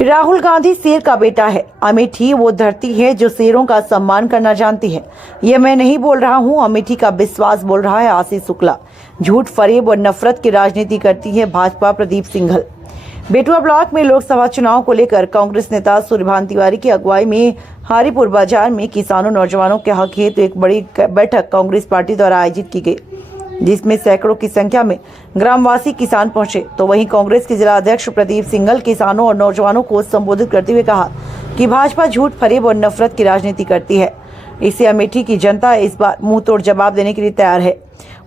राहुल गांधी शेर का बेटा है। अमेठी वो धरती है जो शेरों का सम्मान करना जानती है। ये मैं नहीं बोल रहा हूँ, अमेठी का विश्वास बोल रहा है आशीष शुक्ला। झूठ, फरेब और नफरत की राजनीति करती है भाजपा। प्रदीप सिंघल। बेटुआ ब्लॉक में लोकसभा चुनाव को लेकर कांग्रेस नेता सूर्यभान तिवारी की अगुवाई में हारीपुर बाजार में किसानों नौजवानों के हक हेतु एक बड़ी बैठक कांग्रेस पार्टी द्वारा आयोजित की गई, जिसमें सैकड़ों की संख्या में ग्रामवासी किसान पहुंचे। तो वहीं कांग्रेस के जिला अध्यक्ष प्रदीप सिंघल किसानों और नौजवानों को संबोधित करते हुए कहा कि भाजपा झूठ, फरेब और नफरत की राजनीति करती है। इससे अमेठी की जनता इस बार मुंहतोड़ जवाब देने के लिए तैयार है।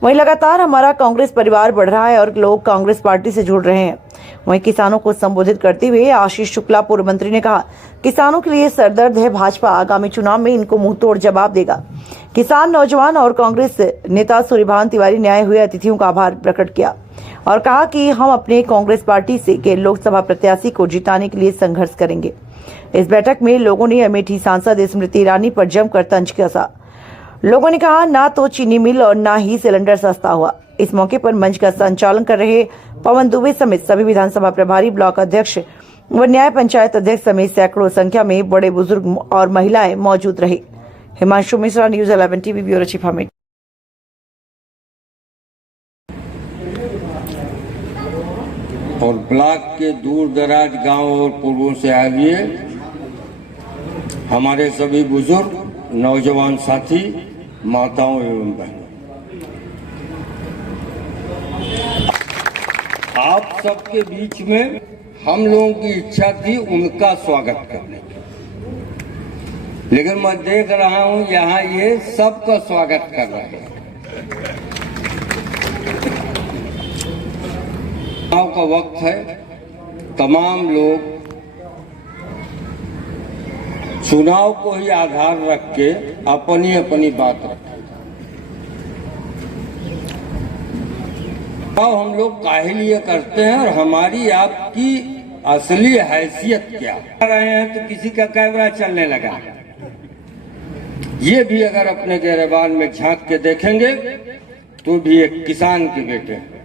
वहीं लगातार हमारा कांग्रेस परिवार बढ़ रहा है और लोग कांग्रेस पार्टी से जुड़ रहे हैं। वहीं किसानों को संबोधित करते हुए आशीष शुक्ला पूर्व मंत्री ने कहा, किसानों के लिए सरदर्द है भाजपा, आगामी चुनाव में इनको मुंहतोड़ जवाब देगा। किसान, नौजवान और कांग्रेस नेता सूर्यभान तिवारी ने आए हुए अतिथियों का आभार प्रकट किया और कहा कि हम अपने कांग्रेस पार्टी से के लोकसभा प्रत्याशी को जिताने के लिए संघर्ष करेंगे। इस बैठक में लोगों ने अमेठी सांसद स्मृति ईरानी पर जमकर तंज कसा। लोगों ने कहा, ना तो चीनी मिल और ना ही सिलेंडर सस्ता हुआ। इस मौके पर मंच का संचालन कर रहे पवन दुबे समेत सभी विधानसभा प्रभारी, ब्लॉक अध्यक्ष व न्याय पंचायत अध्यक्ष समेत सैकड़ों संख्या में बड़े बुजुर्ग और महिलाएं मौजूद रहे। Himanshu Mishra, news 11 TV, bureau chief Amethi. और ब्लॉक के दूर दराज गांव और पूर्वों से आए हुए हमारे सभी बुजुर्ग, नौजवान साथी, माताओं एवं बहनों, आप सबके बीच में हम लोगों की इच्छा थी उनका स्वागत करने की, लेकिन मैं देख रहा हूं यहाँ ये सबका स्वागत कर रहे हैं। चुनाव का वक्त है, तमाम लोग चुनाव को ही आधार रख के अपनी अपनी बात रखें। हम लोग काहे लिए करते हैं और हमारी आपकी असली हैसियत क्या कर रहे हैं, तो किसी का कैमरा चलने लगा। ये भी अगर अपने गिरबान में झांक के देखेंगे तो भी एक किसान के बेटे हैं।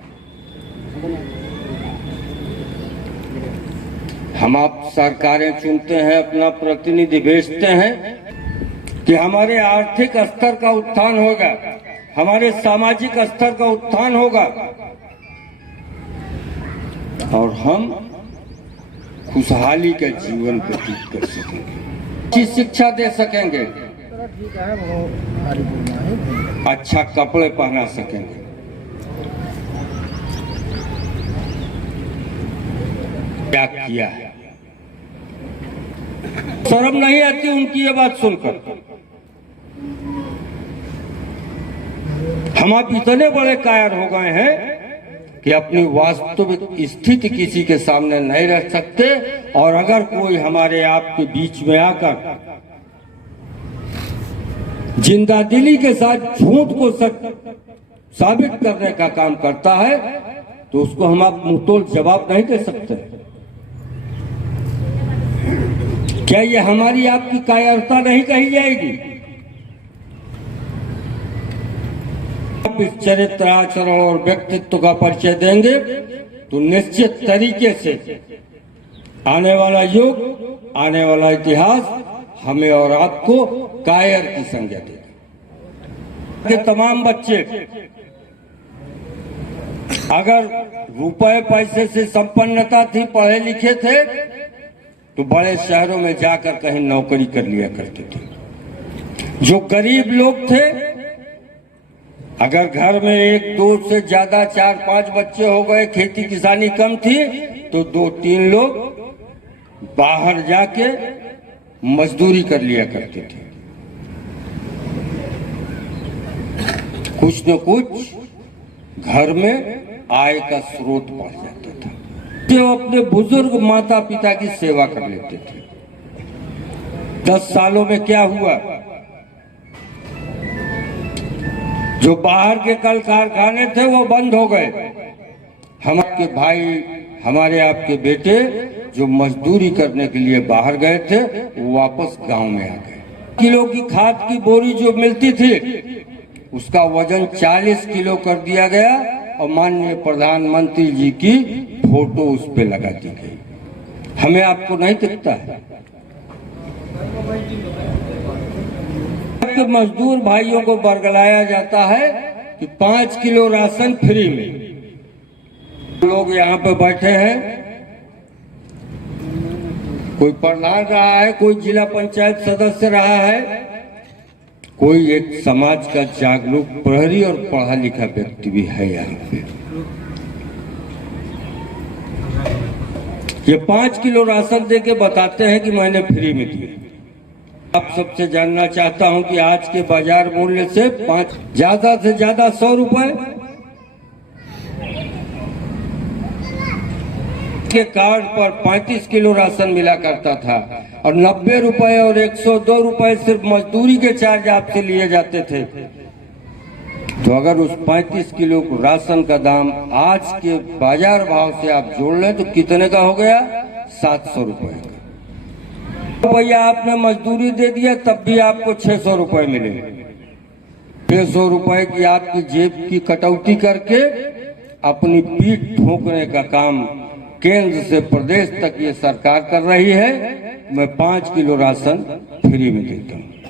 हम आप सरकारें चुनते हैं, अपना प्रतिनिधि भेजते हैं कि हमारे आर्थिक स्तर का उत्थान होगा, हमारे सामाजिक स्तर का उत्थान होगा और हम खुशहाली का जीवन व्यतीत कर सकेंगे, अच्छी शिक्षा दे सकेंगे, अच्छा कपड़े पहना सकेंगे। क्या किया है, शर्म नहीं आती उनकी ये बात सुनकर। हम आप इतने बड़े कायर हो गए हैं कि अपनी वास्तविक स्थिति किसी के सामने नहीं रख सकते, और अगर कोई हमारे आपके बीच में आकर जिंदा दिली के साथ झूठ को साबित करने का काम करता है तो उसको हम आप मुंहतोड़ जवाब नहीं दे सकते। क्या ये हमारी आपकी कायरता नहीं कही जाएगी? आप इस चरित्र, आचरण और व्यक्तित्व का परिचय देंगे तो निश्चित तरीके से आने वाला युग, आने वाला इतिहास हमें और आपको कायर की संज्ञा देगा। के तमाम बच्चे अगर रुपए पैसे से संपन्नता थी, पढ़े लिखे थे, तो बड़े शहरों में जाकर कहीं नौकरी कर लिया करते थे। जो गरीब लोग थे, अगर घर में 1-2 से ज्यादा 4-5 बच्चे हो गए, खेती किसानी कम थी, तो 2-3 लोग बाहर जाके मजदूरी कर लिया करते थे। कुछ न कुछ घर में आय का स्रोत बढ़ जाता था। जो अपने बुजुर्ग माता पिता की सेवा कर लेते थे। 10 सालों में क्या हुआ, जो बाहर के कल कारखाने थे वो बंद हो गए। हम आपके भाई, हमारे आपके बेटे जो मजदूरी करने के लिए बाहर गए थे, वो वापस गांव में आ गए। किलो की खाद की बोरी जो मिलती थी, उसका वजन 40 किलो कर दिया गया और माननीय प्रधानमंत्री जी की फोटो उस पे लगा दी गई। हमें आपको नहीं दिखता है? आपके मजदूर भाइयों को बरगलाया जाता है कि 5 किलो राशन फ्री में। लोग यहाँ पे बैठे हैं, कोई प्रधान रहा है, कोई जिला पंचायत सदस्य रहा है, कोई एक समाज का जागरूक प्रहरी और पढ़ा लिखा व्यक्ति भी है यहाँ पे। ये 5 किलो राशन दे के बताते हैं कि मैंने फ्री में दिया। आप सबसे जानना चाहता हूं कि आज के बाजार मूल्य से ज्यादा से ज्यादा 100 रुपए के कार्ड पर 35 किलो राशन मिला करता था और 90 रुपए और 102 रुपए सिर्फ मजदूरी के चार्ज आपसे लिए जाते थे। तो अगर उस 35 किलो राशन का दाम आज के बाजार भाव से आप जोड़ लें तो कितने का हो गया? 700 रुपए का। तो भैया आपने मजदूरी दे दिया तब भी आपको 600 रुपए मिले। 600 रुपए की आपकी जेब की कटौती करके अपनी पीठ ठोकने का काम केंद्र से प्रदेश तक ये सरकार कर रही है। मैं 5 किलो राशन फ्री में देता हूँ।